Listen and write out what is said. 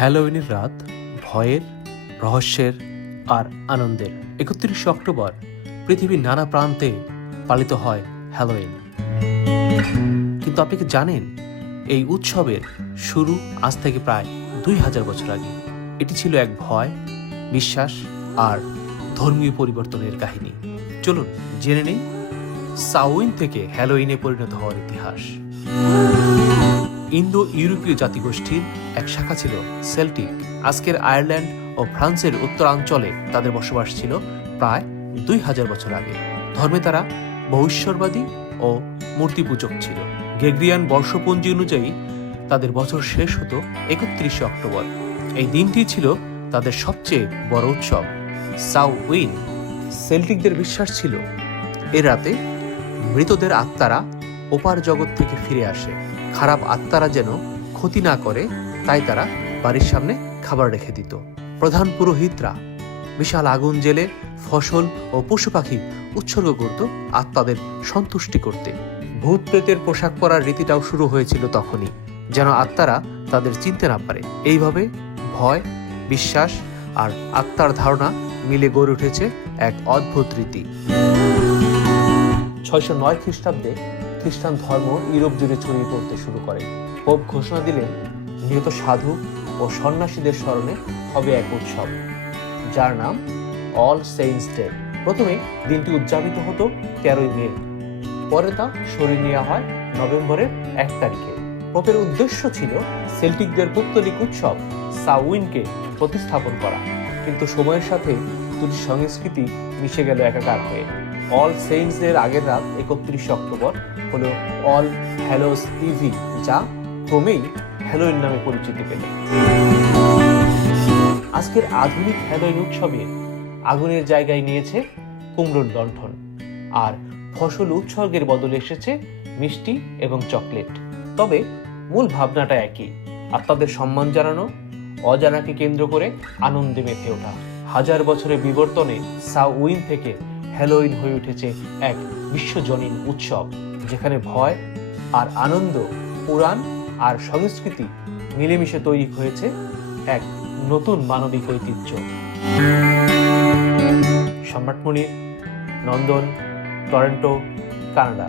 হ্যালোউইনের রাত ভয়ের, রহস্যের আর আনন্দের। ৩১ অক্টোবর পৃথিবীর নানা প্রান্তে পালিত হয় হ্যালোউইন। কিন্তু আপনি কি জানেন এই উৎসবের শুরু আজ থেকে প্রায় ২০০০ বছর আগে। এটি ছিল এক ভয়, বিশ্বাস আর ধর্মীয় পরিবর্তনের কাহিনী। চলুন জেনে নেই সাউইন থেকে হ্যালোউইনে পরিণত হওয়ার ইতিহাস। ইন্দো ইউরোপীয় জাতিগোষ্ঠীর এক শাখা ছিল সেল্টিক। আজকের আয়ারল্যান্ড ও ফ্রান্সের উত্তরাঞ্চলে তাদের বসবাস ছিল প্রায় ২০০০ বছর আগে। ধর্মে তারা বহুশ্বরবাদী ও মূর্তিপূজক ছিল। গ্রেগরিয়ান বর্ষপঞ্জি অনুযায়ী তাদের বছর শেষ হতো ৩১ অক্টোবর। এই দিনটি ছিল তাদের সবচেয়ে বড় উৎসব সাউইন। সেল্টিকদের বিশ্বাস ছিল এ রাতে মৃতদের আত্মারা ওপার জগৎ থেকে ফিরে আসে। খারাপ আত্মারা যেন ক্ষতি না করে তাই তারা বাড়ির সামনে খাবার রেখে দিত। প্রধান পুরোহিতরা বিশাল আগুন জেলে ফসল ও পশু পাখি উৎসর্গ করত আত্মাদের সন্তুষ্টি করতে। ভূত প্রেতের পোশাক পরার রীতিটাও শুরু হয়েছিল তখনই, যেন আত্মারা তাদের চিনতে না পারে। এইভাবে ভয়, বিশ্বাস আর আত্মার ধারণা মিলে গড়ে উঠেছে এক অদ্ভুত রীতি। ৬০৯ খ্রিস্টাব্দে খ্রিস্টান ধর্ম ইউরোপ জুড়ে ছড়িয়ে পড়তে শুরু করে। পোপ ঘোষণা দিলেন নিহত সাধু ও সন্ন্যাসীদের স্মরণে হবে এক উৎসব, যার নাম অল সেইন্টস ডে। প্রথমে দিনটি উদযাপিত হতো ১৩ মে, পরে তা সরিয়ে নেওয়া হয় নভেম্বরের ১ তারিখে। পোপের উদ্দেশ্য ছিল সেল্টিকদের পৌত্তলিক উৎসব সাউইনকে প্রতিস্থাপন করা, কিন্তু সময়ের সাথে দুটি সংস্কৃতি মিশে গেল একাকার হয়ে। অল সেইন্টস ডে আগের রাত ৩১ অক্টোবর হলো অল হ্যালোস ইভি, যা ক্রমেই হ্যালোউইন নামে পরিচিতি পেল। আজকের আধুনিক হ্যালোউইন উৎসবে আগুনের জায়গায় নিয়েছে কুমড়োর লণ্ঠন, আর ফসল উৎসর্গের বদলে এসেছে মিষ্টি এবং চকলেট। তবে মূল ভাবনাটা একই, আত্মাদের সম্মান জানানো, অজানাকে কেন্দ্র করে আনন্দে মেতে ওঠা। হাজার বছরের বিবর্তনে সাউইন থেকে হ্যালোউইন হয়ে উঠেছে এক বিশ্বজনীন উৎসব, যেখানে ভয় আর আনন্দ, পুরাণ আর সংস্কৃতি মিলেমিশে তৈরি হয়েছে এক নতুন মানবিক ঐতিহ্য। সম্রাট মুনির, লন্ডন, টরন্টো, কানাডা।